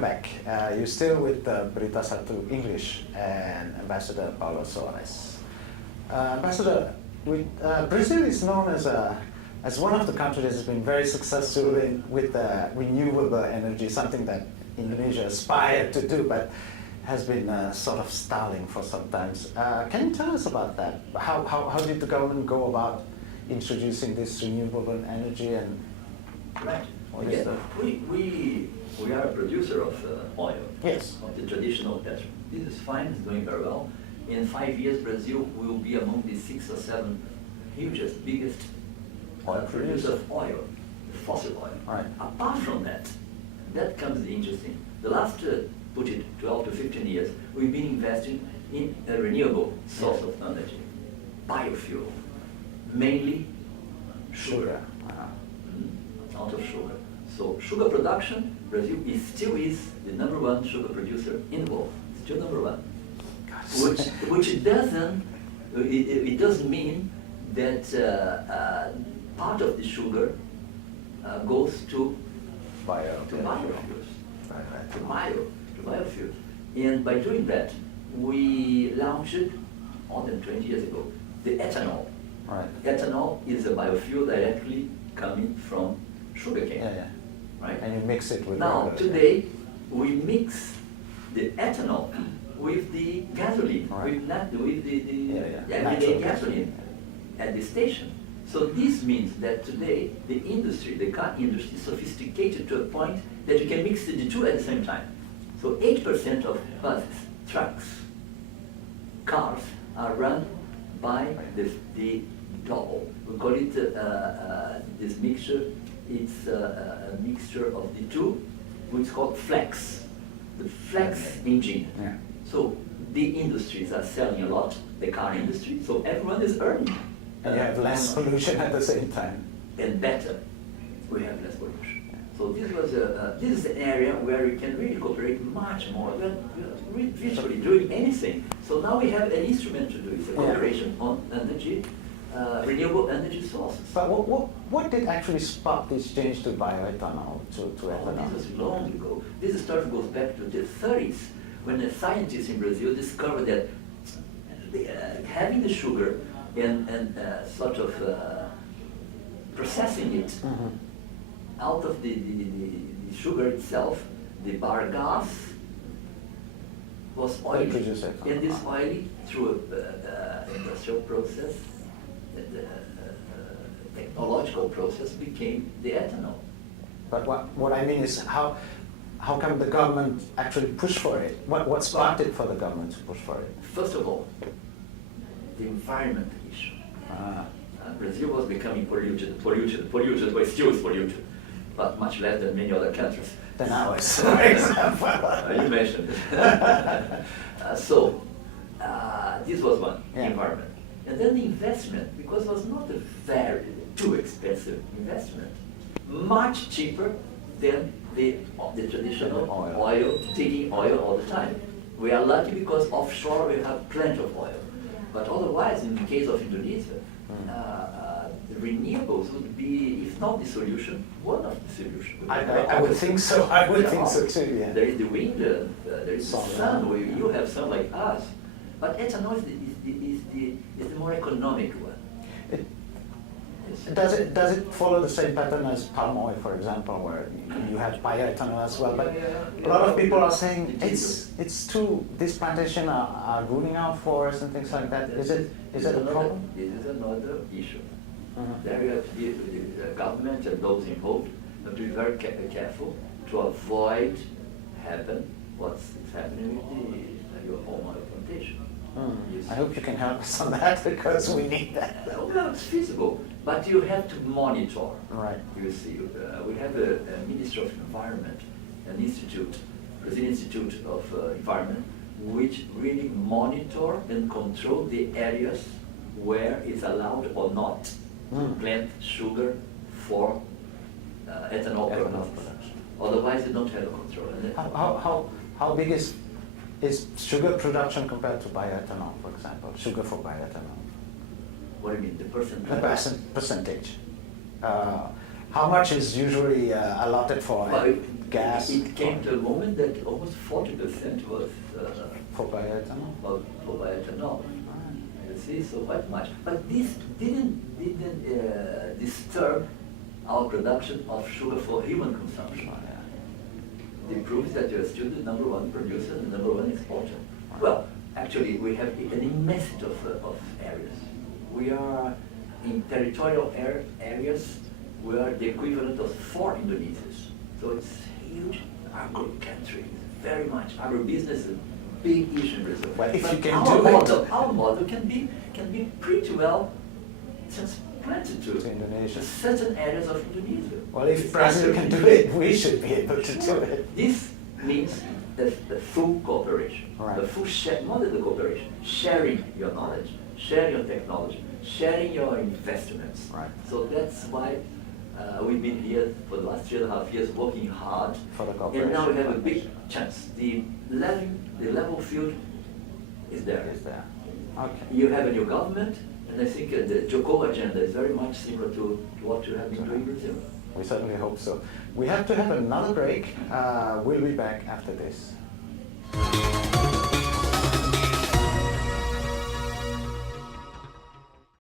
welcome back. You're still with Berita Satu English and Ambassador Paulo Soares. Ambassador, Brazil is known as one of the countries that has been very successful with renewable energy, something that Indonesia aspired to do, but has been sort of stalling for some time. Can you tell us about that? How did the government go about introducing this renewable energy and right? We are a producer of oil, yes, of the traditional petrol. This is fine, it's doing very well. In 5 years, Brazil will be among the 6 or 7 hugest, biggest oil producers of oil, fossil oil. Right. Apart from that, that comes the interesting. The last, put it 12 to 15 years, we've been investing in a renewable source of energy, biofuel, mainly sugar. Out of sugar. So sugar production, Brazil still is the #1 sugar producer in the world. Still #1. Which it doesn't mean that part of the sugar goes to biofuels. To biofuels. And by doing that, we launched more than 20 years ago the ethanol. Right. Ethanol is a biofuel directly coming from sugarcane. Yeah, yeah. Right? And you mix it with Now, regular, today, we mix the ethanol with the gasoline, right, with the Natural everyday gasoline at the station. So this means that today, the car industry is sophisticated to a point that you can mix the two at the same time. So 8% of buses, trucks, cars are run by the double. We call it this mixture. It's a mixture of the two, which is called flex, the flex engine. Yeah. So the industries are selling a lot, the car industry, so everyone is earning. And you have less pollution at the same time. And better, we have less pollution. So this is an area where we can really cooperate much more. We're virtually doing anything. So now we have an instrument to do. It's a cooperation on energy, renewable energy sources. But what did actually spark this change to bioethanol, to ethanol? This was long ago. This story goes back to the 30s, when the scientists in Brazil discovered that having the sugar and sort of processing it out of the sugar itself, the bagasse was oily. And this oily, through an industrial process, the technological process, became the ethanol. But what I mean is how come the government actually pushed for it? What sparked it for the government to push for it? First of all, the environment issue. Brazil was becoming polluted, but still is polluted, but much less than many other countries. Than ours, for example. You mentioned it. So, this was one, the environment. And then the investment, because it was not a very too expensive investment, much cheaper than the traditional oil, digging oil all the time. We are lucky because offshore we have plenty of oil. But otherwise, in the case of Indonesia, the renewables would be, if not the solution, one of the solutions. I would think so. I would think so too. Yeah. There is the wind, there is the sun. Where you have sun like us, but ethanol is the more economic one. Does it follow the same pattern as palm oil, for example, where you have bioethanol as well? But a lot of people are saying it's too. This plantation are ruining our forests and things like that. Is it a problem? This is another issue. There you have to be the government and those involved have to be very careful to avoid what's happening with your palm oil plantation. I hope you can help us on that because we need that. Well, it's feasible, but you have to monitor. Right. You see, we have a Ministry of Environment, an institute, Brazilian Institute of Environment, which really monitor and control the areas where it's allowed or not to plant sugar for ethanol production. Otherwise, you don't have a control. How big is sugar production compared to bioethanol, for example? Sugar for bioethanol. What do you mean, the percentage? The percentage. How much is usually allotted for? Well, gas. It came to a moment that almost 40% was For bioethanol. for bioethanol. You see, so quite much. But this didn't disturb our production of sugar for human consumption. It proves that you're still the number one producer and the number one exporter. Well, actually, we have an immensity of areas. We are in territorial areas. We are the equivalent of 4 Indonesias. So it's huge agro country, very much. Agribusiness is a big issue in Brazil. Well, if but you can do it, our model can be pretty well transplanted to Indonesia. certain areas of Indonesia. Well, if It's Brazil can do it, we should be able to do it. This means the full cooperation, Right. the full share, not the cooperation, sharing your knowledge, sharing your technology, sharing your investments. Right. So that's why we've been here for the last 3.5 years working hard, For the and now we have a cooperation. big chance. The level field is there. Is there? Okay. You have a new government, and I think the Joko agenda is very much similar to what you have been doing in Brazil. We certainly hope so. We have to have another break. We'll be back after this.